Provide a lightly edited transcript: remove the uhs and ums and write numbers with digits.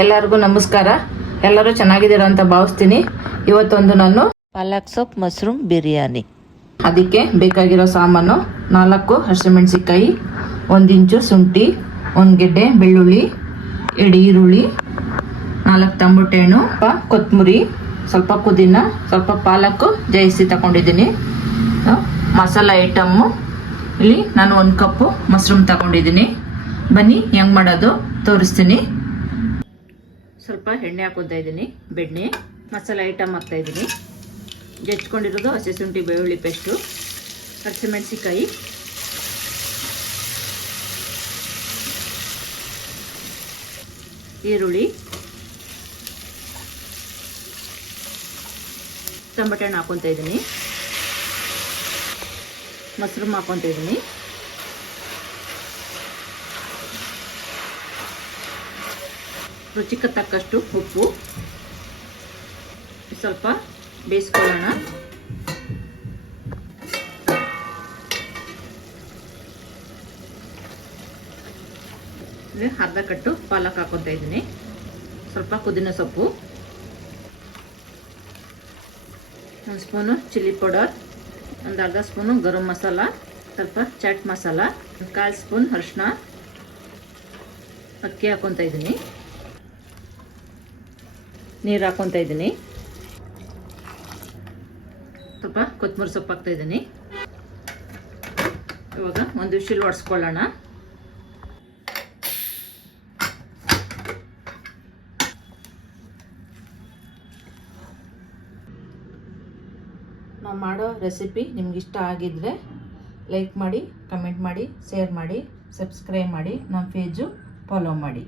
ಎಲ್ಲರಿಗೂ ನಮಸ್ಕಾರ. ಎಲ್ಲರೂ ಚೆನ್ನಾಗಿದ್ದೀರಾ ಅಂತ ಭಾವಿಸ್ತೀನಿ. ಇವತ್ತೊಂದು ನಾನು ಪಾಲಕ್ ಸೊಪ್ಪು ಮಶ್ರೂಮ್ ಬಿರಿಯಾನಿ. ಅದಕ್ಕೆ ಬೇಕಾಗಿರೋ ಸಾಮಾನು 4 ಹಸಿಮೆಣಸಿಕಾಯಿ, 1 ಇಂಚು ಶುಂಠಿ, 1 ಗೆಡ್ಡೆ ಬೆಳ್ಳುಳ್ಳಿ, 2 ಈರುಳ್ಳಿ, 4 ಟೊಮೊಟೊ ಹಣ್ಣು, ಕೊತ್ತಂಬರಿ, ಸ್ವಲ್ಪ ಪುದೀನ, ಸ್ವಲ್ಪ ಪಾಲಕ್ ಜಯಿಸಿ ತಗೊಂಡಿದ್ದೀನಿ. ಮಸಾಲ ಐಟಮ್ಮು ಇಲ್ಲಿ ನಾನು 1 ಕಪ್ಪು ಮಶ್ರೂಮ್ ತಗೊಂಡಿದ್ದೀನಿ. ಬನ್ನಿ ಹೆಂಗೆ ಮಾಡೋದು ತೋರಿಸ್ತೀನಿ. ಸ್ವಲ್ಪ ಎಣ್ಣೆ ಹಾಕೋತಾ ಇದ್ದೀನಿ, ಬೆಣ್ಣೆ, ಮಸಾಲೆ ಐಟಮ್ ಹಾಕ್ತಾ ಇದ್ದೀನಿ. ಜಜ್ಕೊಂಡಿರೋದು ಹಸಿ ಶುಂಠಿ ಬೆಳ್ಳುಳ್ಳಿ ಪೇಸ್ಟು, ಹಸಿಮೆಣಸಿಕಾಯಿ, ಈರುಳ್ಳಿ, ಟೊಮೊಟೊ ಹಣ್ಣು ಹಾಕೊತಾ ಇದ್ದೀನಿ, ಮಶ್ರೂಮ್ ಹಾಕೊತಾ ಇದ್ದೀನಿ, ರುಚಿಗೆ ತಕ್ಕಷ್ಟು ಉಪ್ಪು. ಸ್ವಲ್ಪ ಬೇಯಿಸ್ಕೊಳ್ಳೋಣ. ಅರ್ಧ ಕಟ್ಟು ಪಾಲಕ್ ಹಾಕೊತಾ ಇದ್ದೀನಿ, ಸ್ವಲ್ಪ ಪುದೀನ ಸೊಪ್ಪು, 1 ಸ್ಪೂನು ಚಿಲ್ಲಿ ಪೌಡರ್, 1 ಅರ್ಧ ಸ್ಪೂನು ಗರಂ ಮಸಾಲ, ಸ್ವಲ್ಪ ಚಾಟ್ ಮಸಾಲ, 1/4 ಸ್ಪೂನ್ ಅರಿಶಿನ, ಅಕ್ಕಿ ಹಾಕೊತಾ ಇದ್ದೀನಿ, ನೀರು ಹಾಕೊತಾ ಇದ್ದೀನಿ, ಸ್ವಲ್ಪ ಕೊತ್ತಂಬರಿ ಸೊಪ್ಪು ಹಾಕ್ತಾ ಇದ್ದೀನಿ. ಇವಾಗ 1 ವಿಶಿಲ್ ಹೊಡ್ಸ್ಕೊಳ್ಳೋಣ. ನಾವು ಮಾಡೋ ರೆಸಿಪಿ ನಿಮ್ಗೆ ಇಷ್ಟ ಆಗಿದ್ರೆ ಲೈಕ್ ಮಾಡಿ, ಕಮೆಂಟ್ ಮಾಡಿ, ಶೇರ್ ಮಾಡಿ, ಸಬ್ಸ್ಕ್ರೈಬ್ ಮಾಡಿ, ನಮ್ಮ ಪೇಜು ಫಾಲೋ ಮಾಡಿ.